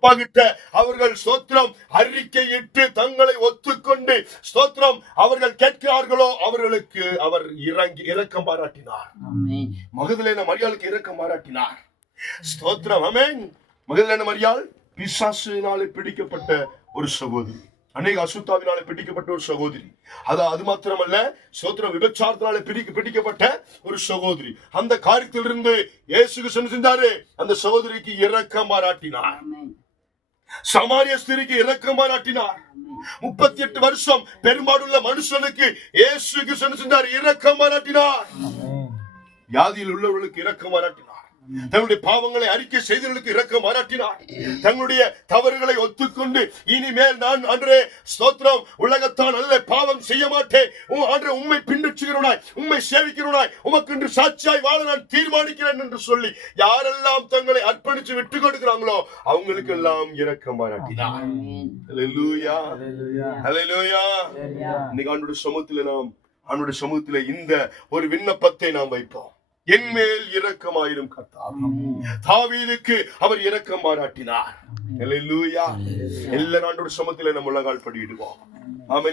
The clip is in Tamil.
ஏசப்பாகிட்ட அவர்கள் ஸ்தோத்திரம் அறிக்கையிட்டு தங்களை ஒத்துக்கொண்டு ஸ்தோத்திரம் அவர்கள் கேட்கிறார்களோ அவர்களுக்கு அவர் இரக்கம் பாராட்டினார். மகதலேன மரியாளுக்கு இரக்கம் பாராட்டினார். ஸ்தோத்திரம். ஆமென். மகதலேன மரியாள் பிசாசினாலே பிடிக்கப்பட்ட ஒரு சகோதரி, அநேக அசுத்தாவினாலே பிடிக்கப்பட்ட ஒரு சகோதரி. அது மாத்திரமல்ல, ஸ்தோத்திரம் விபச்சாரத்தினாலே பிடிக்கப்பட்ட ஒரு சகோதரி. அந்த காரியத்திலிருந்து இயேசு கிறிஸ்து செஞ்சாரு, அந்த சகோதரிக்கு இரக்கம் பாராட்டினார். சமாரிய ஸ்திரிக்கு இரக்கம் பாராட்டினார். 38 வருஷம் பெரும்பாடுள்ள மனுஷனுக்கு இயேசு கிறிஸ்து செஞ்சார், இரக்கம் பாராட்டினார். வியாதியில் உள்ளவர்களுக்கு இரக்கம் பாராட்டினார். தங்களுடைய பாவங்களை அறிக்கை செய்தவர்களுக்கு இரக்கம் பாராட்டினார். தங்களுடைய தவறுகளை ஒத்துக்கொண்டு இனிமேல் நான் அன்றே ஸ்தோத்திரம் உலகத்தான் அல்ல பாவம் செய்ய மாட்டேன், அன்றே உம்மை பின்பற்றுகிறவனாய் உம்மை சேவிக்கிறவனாய் உமக்கு என்று சாட்சியாய் வாழ நான் தீர்மானிக்கிறேன் என்று சொல்லி யாரெல்லாம் தங்களை அர்ப்பணித்து விட்டு கொடுக்கிறாங்களோ அவங்களுக்கு எல்லாம் இரக்கம் பாராட்டினார். ஹல்லேலூயா, ஹல்லேலூயா. இன்னைக்கு ஆண்டவருடைய சமூகத்திலே இந்த ஒரு விண்ணப்பத்தை நாம் வைப்போம். என்மேல் இரக்கமாயிரும் கர்த்தாவே. தாவீதுக்கு அவர் இரக்கம் பாராட்டினார். ஹல்லேலூயா. எல்லா ஆண்டவருடைய சமூகத்திலே நம்ம முழங்கால் படியிடுவோம். ஆமென்.